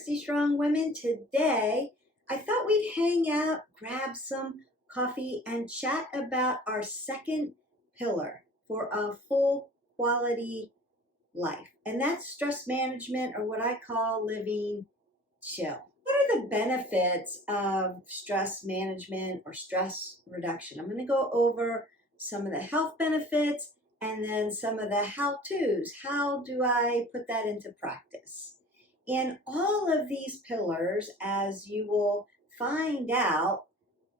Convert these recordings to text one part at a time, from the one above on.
60 Strong Women. Today, I thought we'd hang out, grab some coffee, and chat about our second pillar for a full quality life. And that's stress management, or what I call living chill. What are the benefits of stress management or stress reduction? I'm going to go over some of the health benefits and then some of the how-tos. How do I put that into practice? In all of these pillars, as you will find out,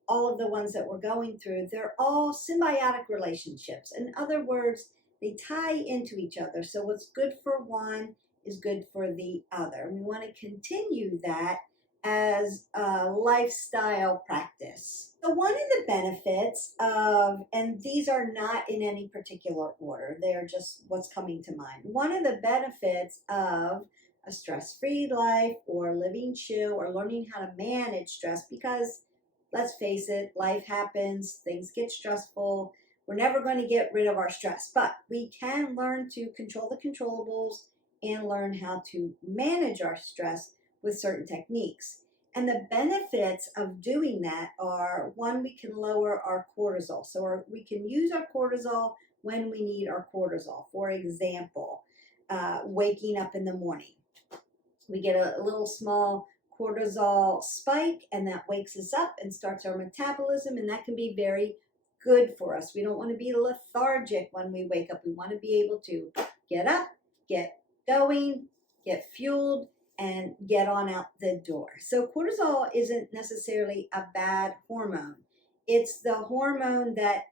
all of the ones that we're going through, they're all symbiotic relationships. In other words, they tie into each other. So what's good for one is good for the other. We want to continue that as a lifestyle practice. So one of the benefits of, and these are not in any particular order, they're just what's coming to mind. One of the benefits of a stress-free life or living chill or learning how to manage stress, because let's face it, life happens, things get stressful. We're never going to get rid of our stress, but we can learn to control the controllables and learn how to manage our stress with certain techniques. And the benefits of doing that are, one, we can lower our cortisol. So we can use our cortisol when we need our cortisol. For example, waking up in the morning. We get a little small cortisol spike, and that wakes us up and starts our metabolism, and that can be very good for us. We don't want to be lethargic when we wake up. We want to be able to get up, get going, get fueled, and get on out the door. So cortisol isn't necessarily a bad hormone. It's the hormone that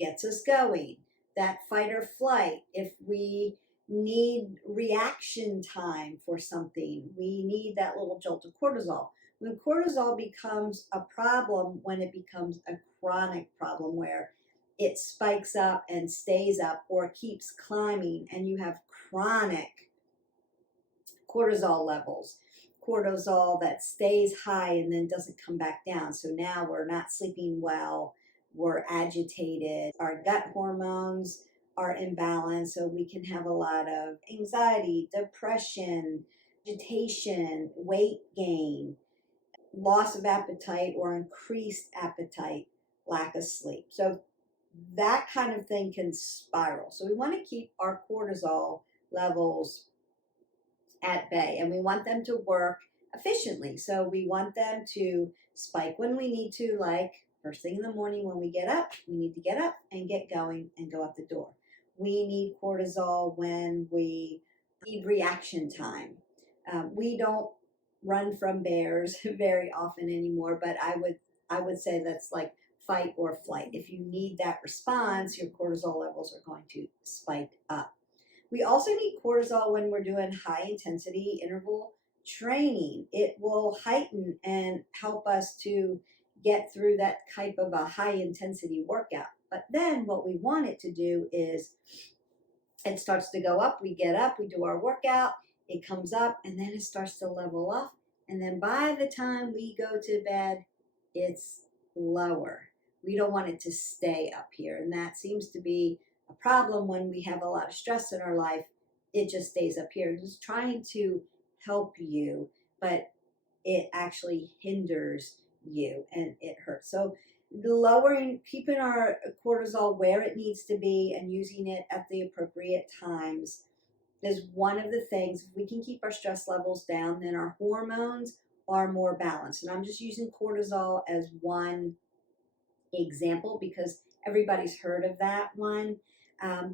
gets us going, that fight or flight. If we need reaction time for something, we need that little jolt of cortisol. When cortisol becomes a problem, when it becomes a chronic problem where it spikes up and stays up or keeps climbing, and you have chronic cortisol levels, cortisol that stays high and then doesn't come back down. So now we're not sleeping well, we're agitated, our gut hormones are imbalanced, so we can have a lot of anxiety, depression, agitation, weight gain, loss of appetite or increased appetite, lack of sleep. So that kind of thing can spiral. So we want to keep our cortisol levels at bay, and we want them to work efficiently. So we want them to spike when we need to, like first thing in the morning when we get up, we need to get up and get going and go out the door. We need cortisol when we need reaction time. We don't run from bears very often anymore, but I would say that's like fight or flight. If you need that response, your cortisol levels are going to spike up. We also need cortisol when we're doing high intensity interval training. It will heighten and help us to get through that type of a high intensity workout. But then what we want it to do is it starts to go up, we get up, we do our workout, it comes up, and then it starts to level off. And then by the time we go to bed, it's lower. We don't want it to stay up here. And that seems to be a problem when we have a lot of stress in our life. It just stays up here. It's trying to help you, but it actually hinders you and it hurts. So lowering, keeping our cortisol where it needs to be and using it at the appropriate times is one of the things. If we can keep our stress levels down, then our hormones are more balanced. And I'm just using cortisol as one example because everybody's heard of that one.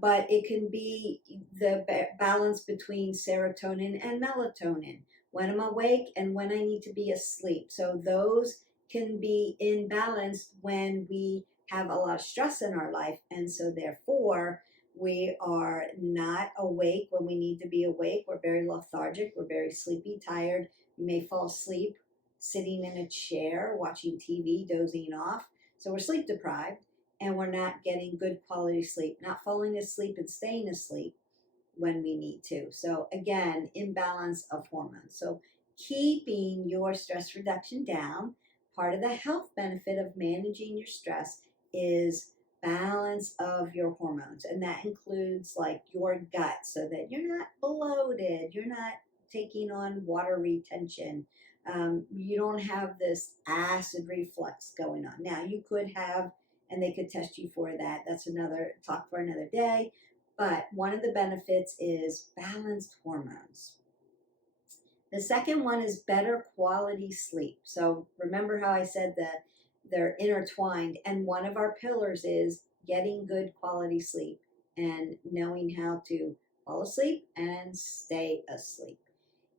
But it can be the balance between serotonin and melatonin, when I'm awake and when I need to be asleep. So those can be imbalanced when we have a lot of stress in our life. And so therefore, we are not awake when we need to be awake. We're very lethargic. We're very sleepy, tired. We may fall asleep sitting in a chair, watching TV, dozing off. So we're sleep deprived. And we're not getting good quality sleep, not falling asleep and staying asleep when we need to. So again, imbalance of hormones. So keeping your stress reduction down, part of the health benefit of managing your stress is balance of your hormones. And that includes like your gut, so that you're not bloated, you're not taking on water retention. You don't have this acid reflux going on. Now, you could have, and they could test you for that. That's another talk for another day. But one of the benefits is balanced hormones. The second one is better quality sleep. So remember how I said that they're intertwined, and one of our pillars is getting good quality sleep and knowing how to fall asleep and stay asleep.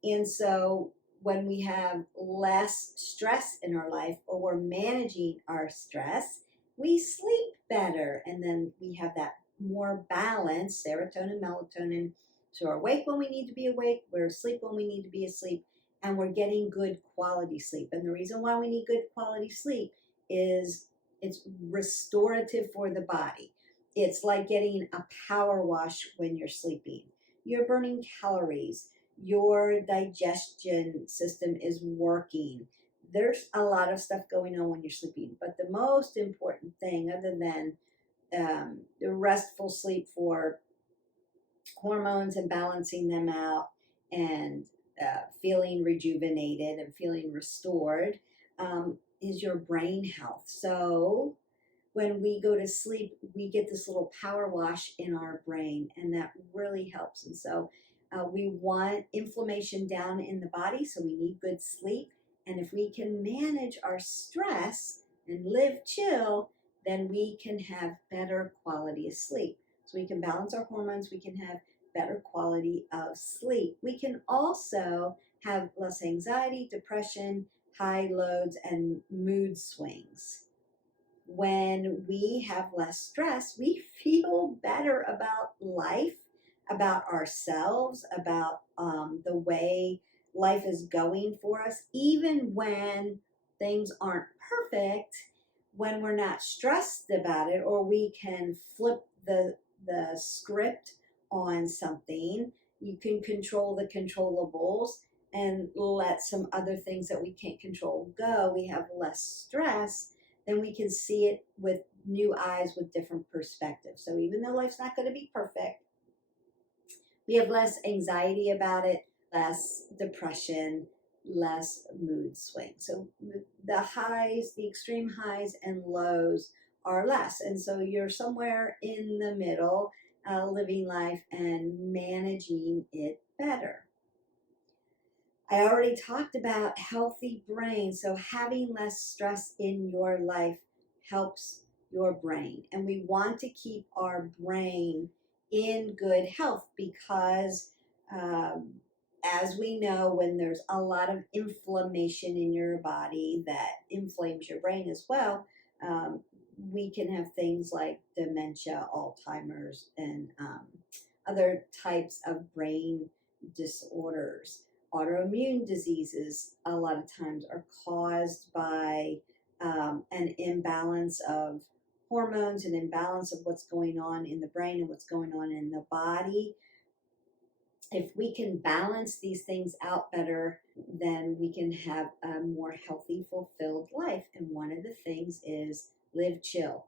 And so when we have less stress in our life, or we're managing our stress, we sleep better. And then we have that more balance, serotonin, melatonin. So we're awake when we need to be awake, we're asleep when we need to be asleep, and we're getting good quality sleep. And the reason why we need good quality sleep is it's restorative for the body. It's like getting a power wash when you're sleeping. You're burning calories, your digestion system is working. There's a lot of stuff going on when you're sleeping, but the most important thing, other than the restful sleep for hormones and balancing them out, and feeling rejuvenated and feeling restored, is your brain health. So when we go to sleep, we get this little power wash in our brain, and that really helps. And so we want inflammation down in the body, so we need good sleep. And if we can manage our stress and live chill, then we can have better quality of sleep. So we can balance our hormones, we can have better quality of sleep. We can also have less anxiety, depression, high loads, and mood swings. When we have less stress, we feel better about life, about ourselves, about the way life is going for us, even when things aren't perfect. When we're not stressed about it, or we can flip the script on something, you can control the controllables and let some other things that we can't control go. We have less stress, then we can see it with new eyes, with different perspectives. So even though life's not going to be perfect, we have less anxiety about it, less depression, less mood swing. So the highs, the extreme highs and lows are less. And so you're somewhere in the middle, living life and managing it better. I already talked about healthy brain. So having less stress in your life helps your brain. And we want to keep our brain in good health because, as we know, when there's a lot of inflammation in your body, that inflames your brain as well. We can have things like dementia, Alzheimer's, and other types of brain disorders. Autoimmune diseases a lot of times are caused by an imbalance of hormones, an imbalance of what's going on in the brain and what's going on in the body. If we can balance these things out better, then we can have a more healthy, fulfilled life. And one of the things is live chill.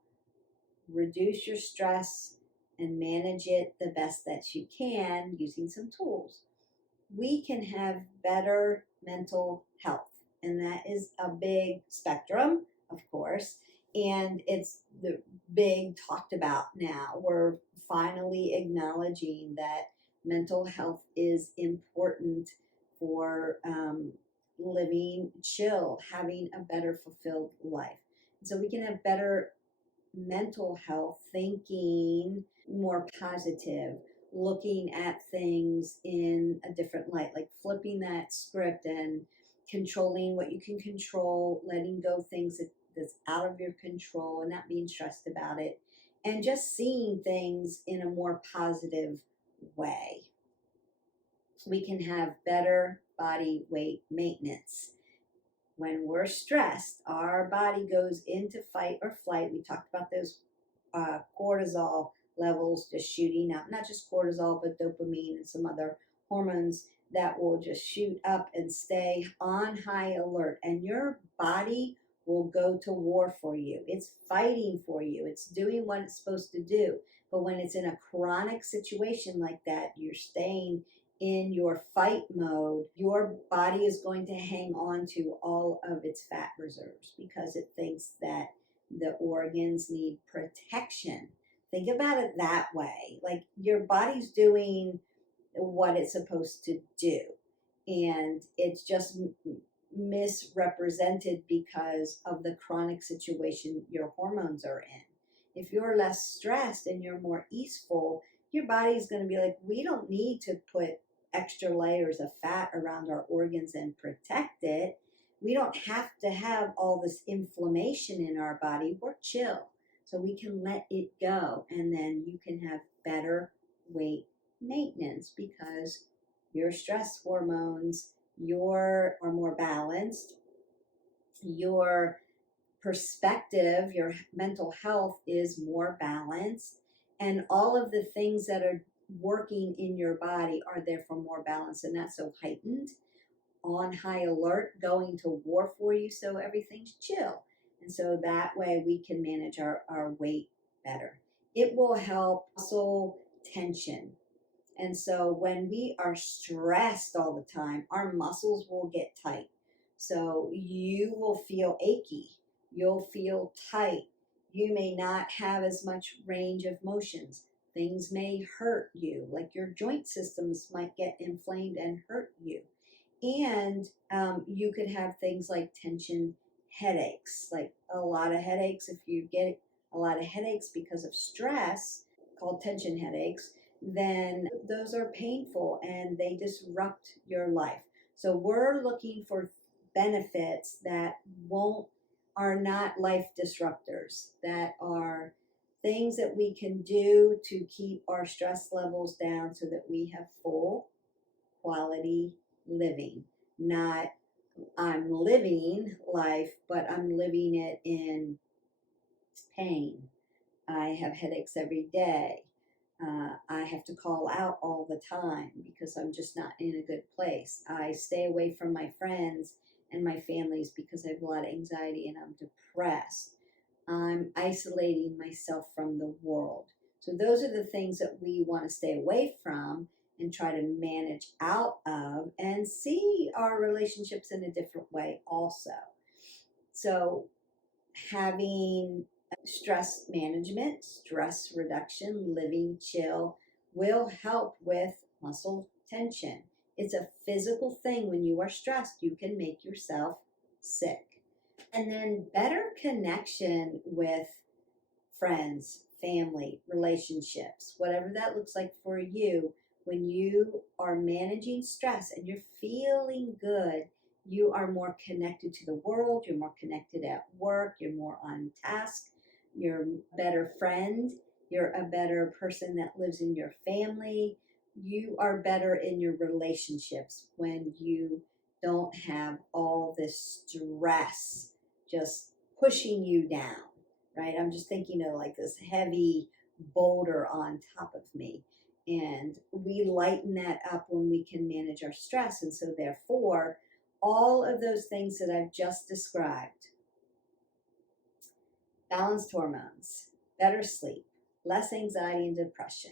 Reduce your stress and manage it the best that you can using some tools. We can have better mental health, and that is a big spectrum, of course, and it's the big talked about now. We're finally acknowledging that mental health is important for living chill, having a better fulfilled life. So we can have better mental health, thinking more positive, looking at things in a different light, like flipping that script and controlling what you can control, letting go things that's out of your control and not being stressed about it, and just seeing things in a more positive way. We can have better body weight maintenance. When we're stressed, our body goes into fight or flight. We talked about those cortisol levels just shooting up, not just cortisol, but dopamine and some other hormones that will just shoot up and stay on high alert. And your body will go to war for you. It's fighting for you. It's doing what it's supposed to do. But when it's in a chronic situation like that, you're staying in your fight mode, your body is going to hang on to all of its fat reserves because it thinks that the organs need protection. Think about it that way. Like your body's doing what it's supposed to do, and it's just misrepresented because of the chronic situation your hormones are in. If you're less stressed and you're more easeful, your body's going to be like, we don't need to put extra layers of fat around our organs and protect it. We don't have to have all this inflammation in our body. We're chill. So we can let it go, and then you can have better weight maintenance because your stress hormones are more balanced. Your perspective, your mental health is more balanced, and all of the things that are working in your body are there for more balance and not so heightened, on high alert, going to war for you, so everything's chill. And so that way we can manage our weight better. It will help muscle tension. And so when we are stressed all the time, our muscles will get tight. So you will feel achy. You'll feel tight. You may not have as much range of motions. Things may hurt you, like your joint systems might get inflamed and hurt you. And you could have things like tension headaches, like a lot of headaches. If you get a lot of headaches because of stress, called tension headaches, then those are painful and they disrupt your life. So we're looking for benefits that are not life disruptors, that are things that we can do to keep our stress levels down so that we have full quality living. Not I'm living life, but I'm living it in pain. I have headaches every day. I have to call out all the time because I'm just not in a good place. I stay away from my friends and my families because I have a lot of anxiety and I'm depressed. I'm isolating myself from the world. So those are the things that we want to stay away from and try to manage out of and see our relationships in a different way also. So having stress management, stress reduction, living chill will help with muscle tension. It's a physical thing. When you are stressed, you can make yourself sick. And then better connection with friends, family, relationships, whatever that looks like for you. When you are managing stress and you're feeling good, you are more connected to the world, you're more connected at work, you're more on task, you're a better friend, you're a better person that lives in your family, you are better in your relationships when you don't have all this stress just pushing you down, right? I'm just thinking of like this heavy boulder on top of me. And we lighten that up when we can manage our stress. And so therefore, all of those things that I've just described, balanced hormones, better sleep, less anxiety and depression,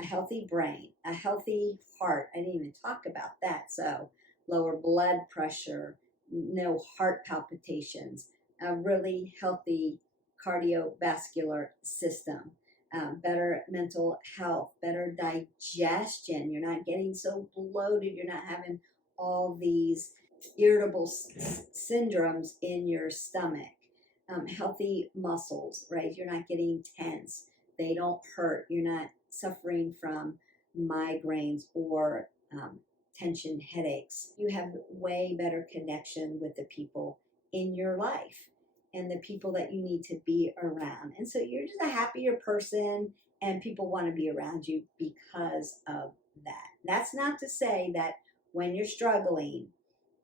a healthy brain, a healthy heart. I didn't even talk about that. So lower blood pressure, no heart palpitations, a really healthy cardiovascular system, better mental health, better digestion. You're not getting so bloated. You're not having all these irritable syndromes in your stomach. Healthy muscles, right? You're not getting tense. They don't hurt. You're not suffering from migraines or tension headaches. You have way better connection with the people in your life and the people that you need to be around. And so you're just a happier person and people want to be around you because of that. That's not to say that when you're struggling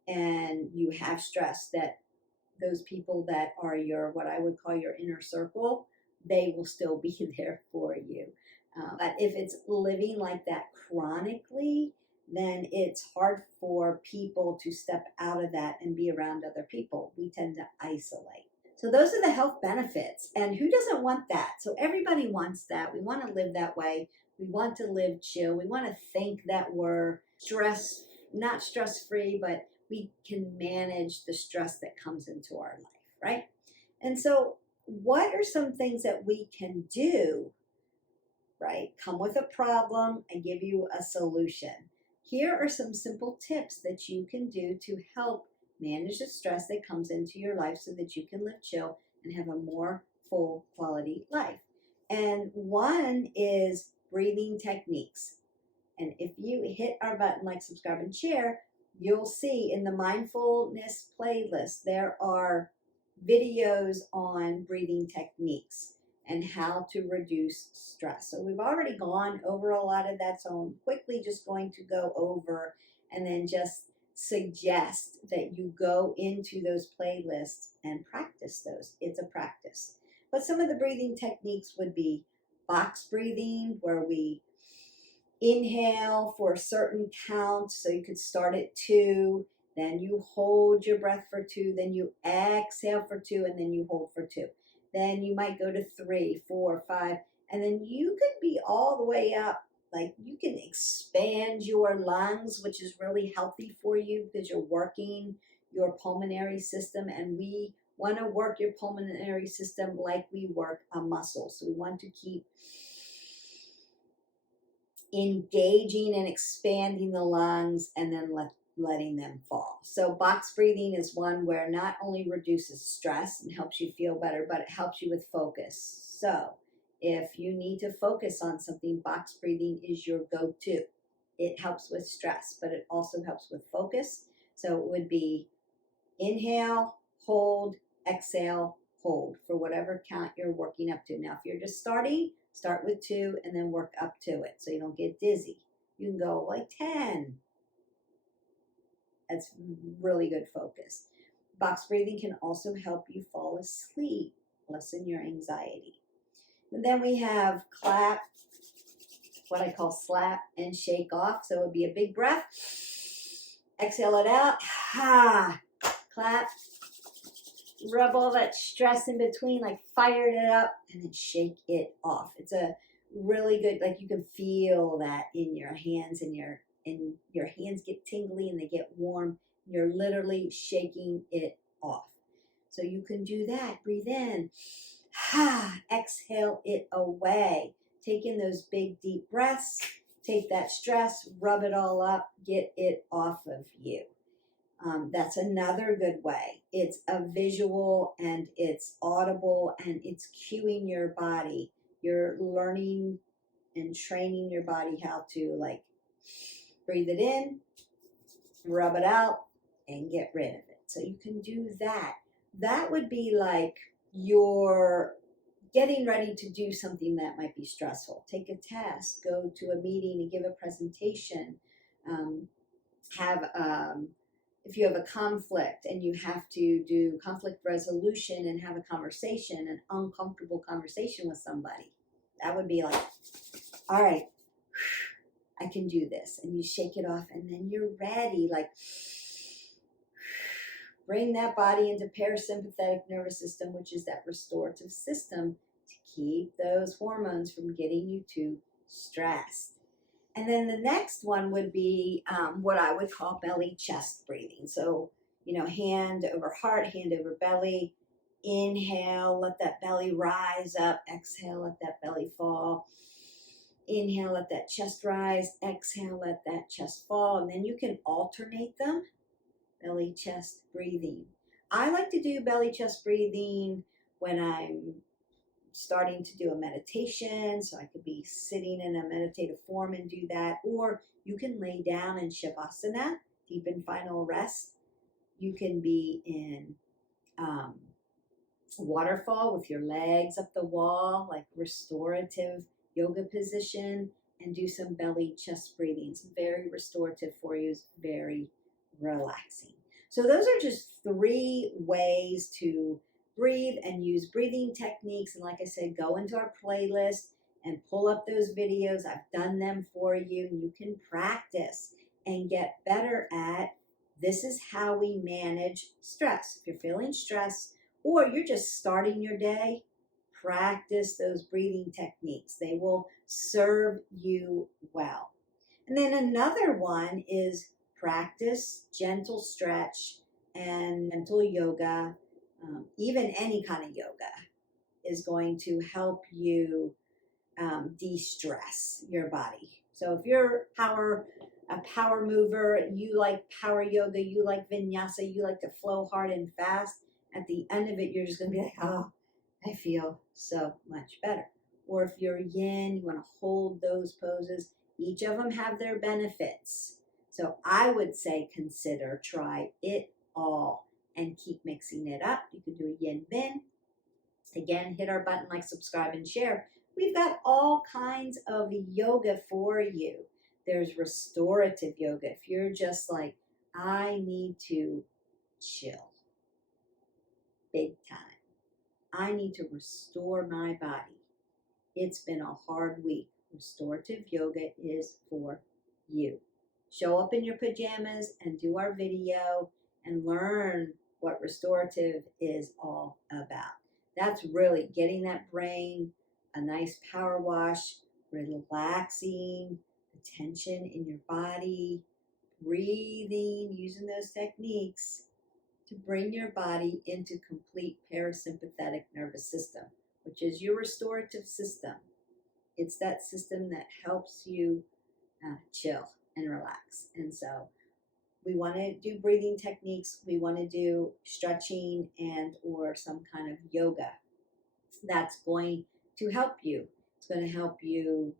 and you have stress that those people that are your, what I would call your inner circle, they will still be there for you. But if it's living like that chronically, then it's hard for people to step out of that and be around other people. We tend to isolate. So those are the health benefits. And who doesn't want that? So everybody wants that. We want to live that way. We want to live chill. We want to think that we're not stress-free, but we can manage the stress that comes into our life, right? And so what are some things that we can do, right? Come with a problem and give you a solution. Here are some simple tips that you can do to help manage the stress that comes into your life so that you can live chill and have a more full quality life. And one is breathing techniques. And if you hit our button, like, subscribe, and share, you'll see in the mindfulness playlist, there are videos on breathing techniques and how to reduce stress. So we've already gone over a lot of that, so I'm quickly just going to go over and then just suggest that you go into those playlists and practice those. It's a practice. But some of the breathing techniques would be box breathing, where we inhale for a certain count. So you could start at 2, then you hold your breath for 2, then you exhale for 2, and then you hold for 2. Then you might go to 3, 4, 5, and then you could be all the way up. Like, you can expand your lungs, which is really healthy for you because you're working your pulmonary system, and we want to work your pulmonary system like we work a muscle. So we want to keep engaging and expanding the lungs and then letting them fall. So box breathing is one where not only reduces stress and helps you feel better, but it helps you with focus. So if you need to focus on something, box breathing is your go-to. It helps with stress, but it also helps with focus. So it would be inhale, hold, exhale, hold for whatever count you're working up to. Now, if you're just starting, start with 2 and then work up to it so you don't get dizzy. You can go like 10. That's really good focus. Box breathing can also help you fall asleep, lessen your anxiety. And then we have clap, what I call slap and shake off. So it would be a big breath. Exhale it out. Ha! Clap. Rub all that stress in between, like fired it up, and then shake it off. It's a really good, like, you can feel that in your hands, and your hands get tingly and they get warm. You're literally shaking it off. So you can do that. Breathe in. Ha! Exhale it away. Take in those big deep breaths. Take that stress, rub it all up, get it off of you. That's another good way. It's a visual and it's audible and it's cueing your body. You're learning and training your body how to, like, breathe it in, rub it out, and get rid of it. So you can do that. That would be like you're getting ready to do something that might be stressful. Take a test, go to a meeting and give a presentation, if you have a conflict and you have to do conflict resolution and have a conversation, an uncomfortable conversation with somebody, that would be like, all right, I can do this. And you shake it off and then you're ready. Like, bring that body into parasympathetic nervous system, which is that restorative system to keep those hormones from getting you too stressed. And then the next one would be what I would call belly chest breathing. So, hand over heart, hand over belly. Inhale, let that belly rise up. Exhale, let that belly fall. Inhale, let that chest rise. Exhale, let that chest fall. And then you can alternate them. Belly chest breathing. I like to do belly chest breathing when I'm starting to do a meditation, so I could be sitting in a meditative form and do that, or you can lay down in Shavasana, deep in final rest. You can be in waterfall with your legs up the wall, like restorative yoga position, and do some belly chest breathing. It's very restorative for you. It's very relaxing. So those are just 3 ways to breathe and use breathing techniques. And like I said, go into our playlist and pull up those videos. I've done them for you. You can practice and get better at, this is how we manage stress. If you're feeling stressed or you're just starting your day, practice those breathing techniques. They will serve you well. And then another one is practice gentle stretch and gentle yoga. Even any kind of yoga is going to help you de-stress your body. So if you're a power mover, you like power yoga, you like vinyasa, you like to flow hard and fast, at the end of it, you're just going to be like, oh, I feel so much better. Or if you're yin, you want to hold those poses. Each of them have their benefits. So I would say try it all and keep mixing it up. You can do a yin bin. Again, hit our button, like, subscribe, and share. We've got all kinds of yoga for you. There's restorative yoga. If you're just like, I need to chill big time. I need to restore my body. It's been a hard week. Restorative yoga is for you. Show up in your pajamas and do our video and learn what restorative is all about. That's really getting that brain a nice power wash, relaxing the tension in your body, breathing, using those techniques to bring your body into complete parasympathetic nervous system, which is your restorative system. It's that system that helps you chill and relax. And so we want to do breathing techniques. We want to do stretching and or some kind of yoga that's going to help you. It's going to help you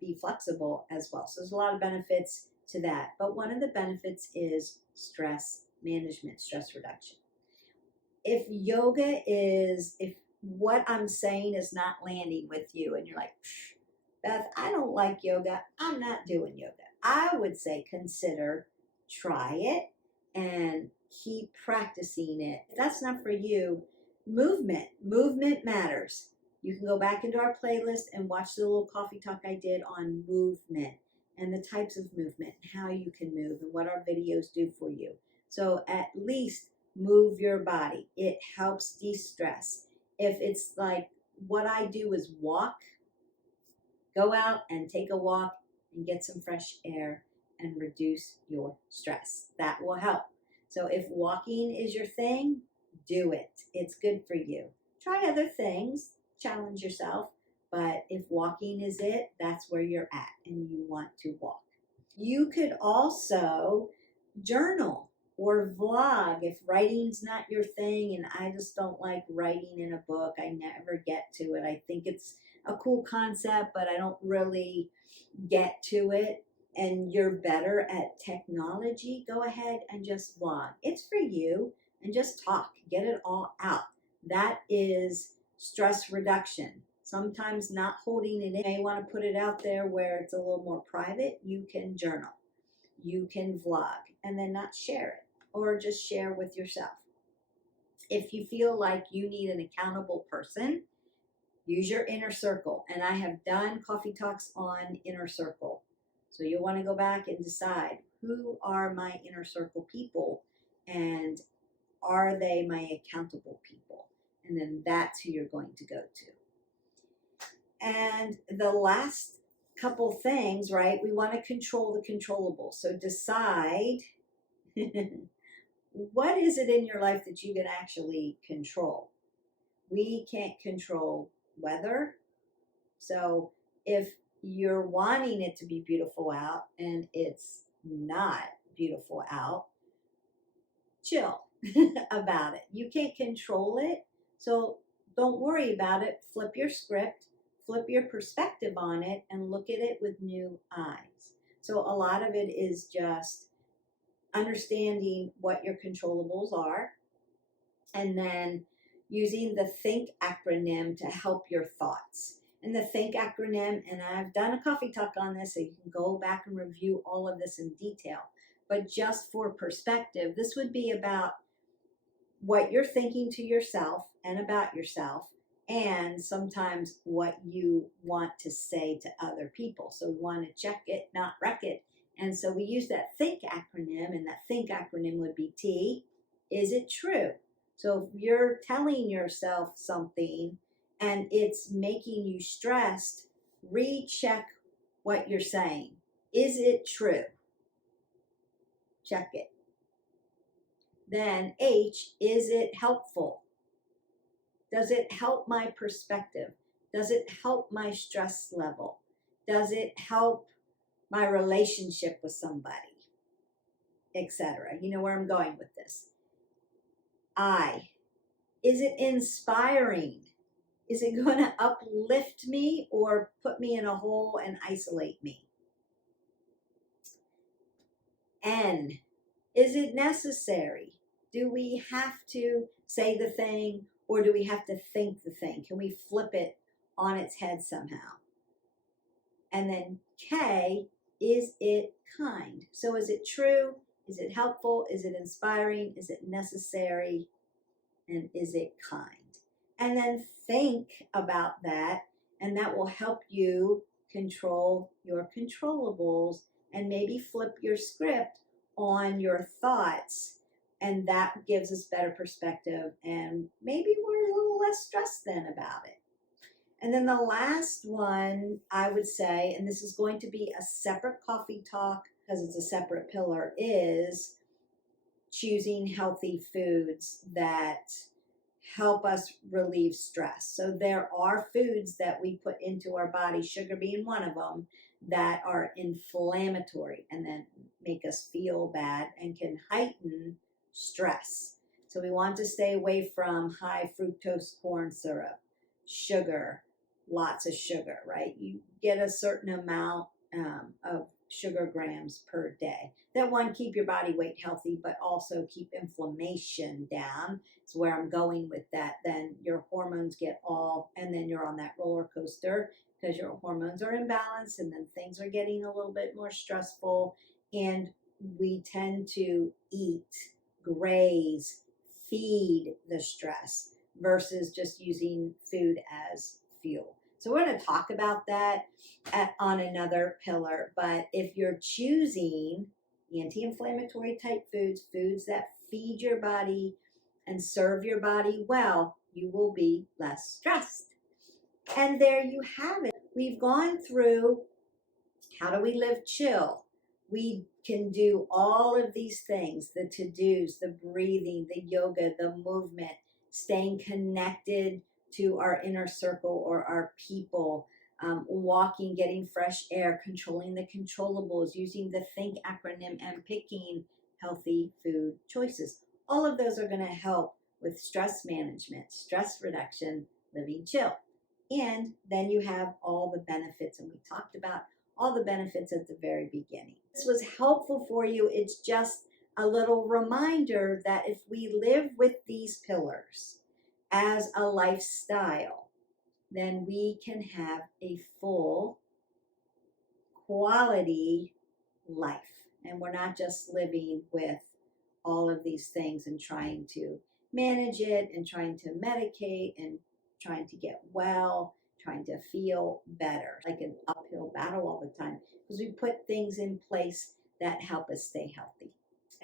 be flexible as well. So there's a lot of benefits to that. But one of the benefits is stress management, stress reduction. If what I'm saying is not landing with you and you're like, Beth, I don't like yoga, I'm not doing yoga, I would say try it and keep practicing it. If that's not for you, movement matters. You can go back into our playlist and watch the little coffee talk I did on movement and the types of movement and how you can move and what our videos do for you. So at least move your body. It helps de-stress. If it's like what I do is walk, go out and take a walk and get some fresh air and reduce your stress. That will help. So if walking is your thing, do it. It's good for you. Try other things, challenge yourself, but if walking is it, that's where you're at and you want to walk. You could also journal or vlog if writing's not your thing, and I just don't like writing in a book. I never get to it. I think it's a cool concept, but I don't really get to it. And you're better at technology, go ahead and just vlog. It's for you, and just talk. Get it all out. That is stress reduction. Sometimes not holding it in. You may want to put it out there where it's a little more private. You can journal. You can vlog and then not share it, or just share with yourself. If you feel like you need an accountable person, use your inner circle. And I have done coffee talks on inner circle. So you'll want to go back and decide, who are my inner circle people and are they my accountable people? And then that's who you're going to go to. And the last couple things, right? We want to control the controllable. So decide what is it in your life that you can actually control. We can't control weather. So if you're wanting it to be beautiful out and it's not beautiful out, chill about it. You can't control it, so don't worry about it. Flip your script, flip your perspective on it, and look at it with new eyes. So a lot of it is just understanding what your controllables are, and then using the THINK acronym to help your thoughts. And the THINK acronym, and I've done a coffee talk on this, so you can go back and review all of this in detail. But just for perspective, this would be about what you're thinking to yourself and about yourself, and sometimes what you want to say to other people. So we want to check it, not wreck it. And so we use that THINK acronym, and that THINK acronym would be T, is it true? So if you're telling yourself something and it's making you stressed, recheck what you're saying. Is it true? Check it. Then H, is it helpful? Does it help my perspective? Does it help my stress level? Does it help my relationship with somebody? Etc. You know where I'm going with this. I, is it inspiring? Is it going to uplift me or put me in a hole and isolate me? N, is it necessary? Do we have to say the thing or do we have to think the thing? Can we flip it on its head somehow? And then K, is it kind? So is it true? Is it helpful? Is it inspiring? Is it necessary? And is it kind? And then think about that, and that will help you control your controllables and maybe flip your script on your thoughts, and that gives us better perspective, and maybe we're a little less stressed then about it. And then the last one I would say, and this is going to be a separate coffee talk because it's a separate pillar, is choosing healthy foods that help us relieve stress. So there are foods that we put into our body, sugar being one of them, that are inflammatory and then make us feel bad and can heighten stress. So we want to stay away from high fructose corn syrup, sugar, lots of sugar, right? You get a certain amount of sugar grams per day. That one, keep your body weight healthy, but also keep inflammation down. It's where I'm going with that. Then your hormones get all, and then you're on that roller coaster because your hormones are imbalanced, and then things are getting a little bit more stressful. And we tend to eat, graze, feed the stress versus just using food as fuel. So we're going to talk about that on another pillar. But if you're choosing anti-inflammatory type foods, foods that feed your body and serve your body well, you will be less stressed. And there you have it. We've gone through how do we live chill. We can do all of these things, the to-dos, the breathing, the yoga, the movement, staying connected to our inner circle or our people, walking, getting fresh air, controlling the controllables, using the THINK acronym, and picking healthy food choices. All of those are going to help with stress management, stress reduction, living chill. And then you have all the benefits, and we talked about all the benefits at the very beginning. This was helpful for you. It's just a little reminder that if we live with these pillars as a lifestyle, then we can have a full quality life. And we're not just living with all of these things and trying to manage it and trying to medicate and trying to get well, trying to feel better, like an uphill battle all the time, because we put things in place that help us stay healthy.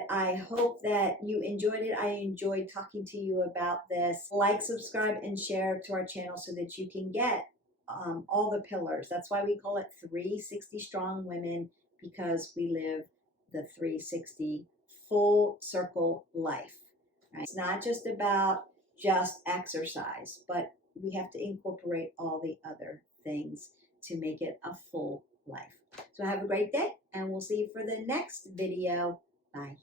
I hope that you enjoyed it. I enjoyed talking to you about this. Like, subscribe, and share to our channel so that you can get all the pillars. That's why we call it 360 Strong Women, because we live the 360 full circle life. Right? It's not just about just exercise, but we have to incorporate all the other things to make it a full life. So have a great day, and we'll see you for the next video. Bye.